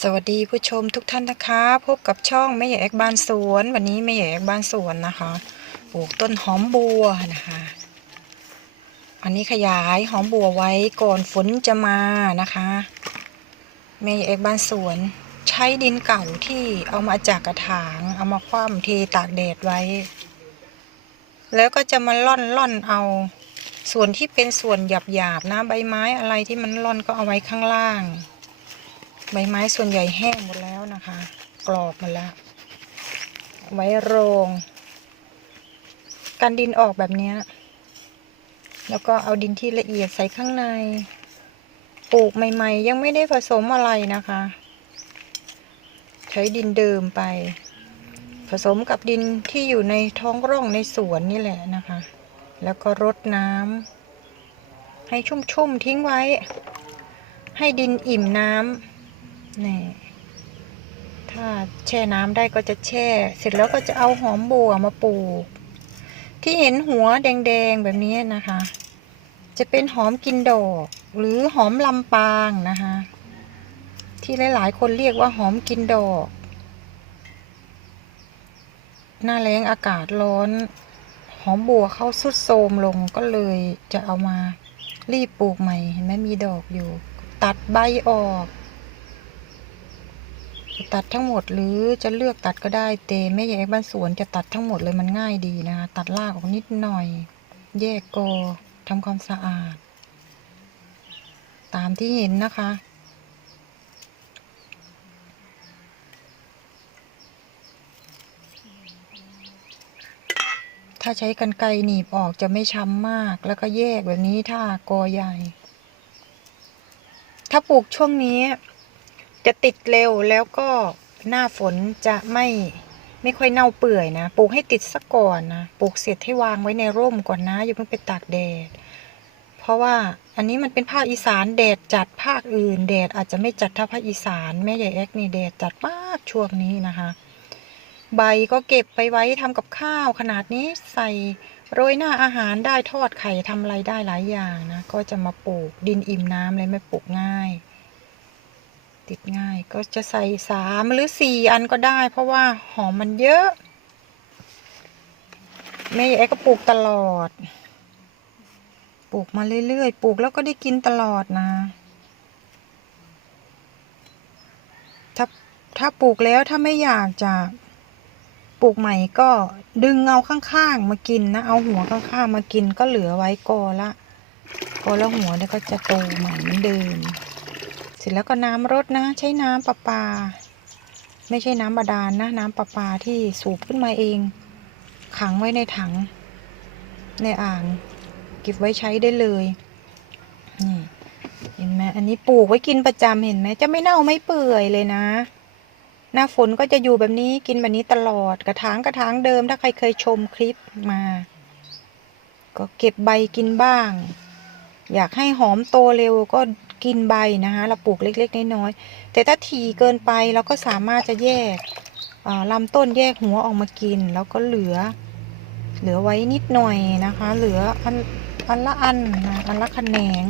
สวัสดีผู้ชมทุกท่านนะคะ พบกับช่องแม่ใหญ่แอกบ้านสวน วันนี้แม่ใหญ่แอกบ้านสวนนะคะปลูกต้นหอมบัวนะคะอันนี้ขยายหอมบัวไว้ก่อนฝนจะมานะคะแม่ใหญ่แอกบ้านสวน ใช้ดินเก่าที่เอามาจากกระถาง เอามาคว่ำเทตากแดดไว้ แล้วก็จะมาล่อนล่อนเอาส่วนที่เป็นส่วนหยาบหยาบๆนะใบไม้อะไรที่มันล่อนก็เอาไว้ข้างล่าง ใบไม้ส่วนใหญ่แห้งหมดแล้วนะคะ กรอบหมดแล้ว ไว้โรง กันดินออกแบบนี้ แล้วก็เอาดินที่ละเอียดใส่ข้างใน ปลูกใหม่ ๆ ยังไม่ได้ผสมอะไรนะคะ ใช้ดินเดิมไป ผสมกับดินที่อยู่ในท้องร่องในสวนนี่แหละนะคะ แล้วก็รดน้ำให้ชุ่มๆทิ้งไว้ ให้ดินอิ่มน้ำ นี่ถ้าแช่น้ำได้ก็จะแช่ เสร็จแล้วก็จะเอาหอมบัวมาปลูก ที่เห็นหัวแดงๆแบบนี้นะคะ จะเป็นหอมกินดอก หรือหอมลำปางนะคะ ที่หลายๆ คนเรียกว่าหอมกินดอก หน้าแล้งอากาศร้อน หอมบัวเข้าสุดโทรมลงก็เลยจะเอามารีบปลูกใหม่เห็นไหมมีดอกอยู่ ตัดใบออก ตัดทั้งหมดหรือจะเลือกตัดก็ได้เตแม่ใหญ่บ้านสวนจะตัดทั้งหมดเลยมันง่ายดีนะคะตัดรากออกนิดหน่อย แยกกอทำความสะอาด ตามที่เห็นนะคะ ถ้าใช้กันไกรหนีบออกจะไม่ช้ำมากแล้วก็แยกแบบนี้ถ้ากอใหญ่ ถ้าปลูกช่วงนี้ จะติดเร็วแล้วก็หน้าฝนจะไม่ไม่ค่อยเน่าเปื่อยนะ ปลูกให้ติดซะก่อนนะ ปลูกเสร็จให้วางไว้ในร่มก่อนนะ อย่าเพิ่งไปตากแดด เพราะว่าอันนี้มันเป็นภาคอีสานแดดจัดภาคอื่นแดดอาจจะไม่จัดเท่าภาคอีสานแม่ใหญ่แอกนี่แดดจัดมากช่วงนี้นะคะ ใบก็เก็บไปไว้ทำกับข้าว ขนาดนี้ใส่โรยหน้าอาหารได้ทอดไข่ทำอะไรได้หลายอย่างนะ ก็จะมาปลูกดินอิ่มน้ำเลยไม่ปลูกง่าย ติดง่ายก็จะใส่สามหรือสี่อันก็ได้ เพราะว่าหอมมันเยอะแม่ยายก็ปลูกตลอด ปลูกมาเรื่อยๆ ปลูกแล้วก็ได้กินตลอดนะ ถ้าถ้าปลูกแล้วถ้าไม่อยากจะปลูกใหม่ก็ดึงเอาข้างๆมากินนะ เอาหัวข้างๆมากินก็เหลือไว้กอละกอละหัวเนี่ยก็จะโตใหม่เหมือนเดิม ร็จแล้วก็น้ำรดนะ ใช้น้ำประปา ไม่ใช่น้ำบาดาลนะน้ำประปาที่สูบขึ้นมาเอง ขังไว้ในถัง ในอ่าง เก็บไว้ใช้ได้เลยนี่เห็นไหมอันนี้ปลูกไว้กินประจำเห็นไหมจะไม่เน่าไม่เปื่อยเลยนะ หน้าฝนก็จะอยู่แบบนี้กินแบบนี้ตลอดกระถางกระถางเดิม ถ้าใครเคยชมคลิปมา ก็เก็บใบกินบ้าง อยากให้หอมโตเร็วก็ กินใบนะคะเราปลูกเล็กๆน้อยๆแต่ถ้าถี่เกินไปเราก็สามารถจะแยกลำต้นแยกหัวออกมากิน แล้วก็เหลือ เหลือไว้นิดหน่อยนะคะ เหลืออันอันละอันนะอันละแขนง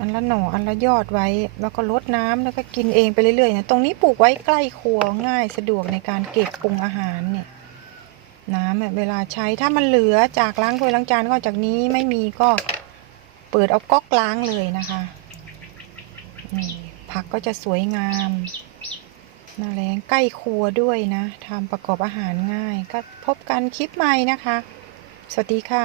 อันละหน่ออันละยอดไว้ แล้วก็รดน้ำแล้วก็กินเองไปเรื่อยๆนะตรงนี้ปลูกไว้ใกล้ครัวง่ายสะดวกในการเก็บปรุงอาหารเนี่ยน้ำเวลาใช้ถ้ามันเหลือจากล้างถ้วยล้างจานก็จากนี้ไม่มีก็ เปิดเอาก๊อกล้างเลยนะคะนี่ผักก็จะสวยงามหน่าแรงใกล้ครัวด้วยนะทำประกอบอาหารง่าย ก็พบกันคลิปใหม่นะคะ สวัสดีค่ะ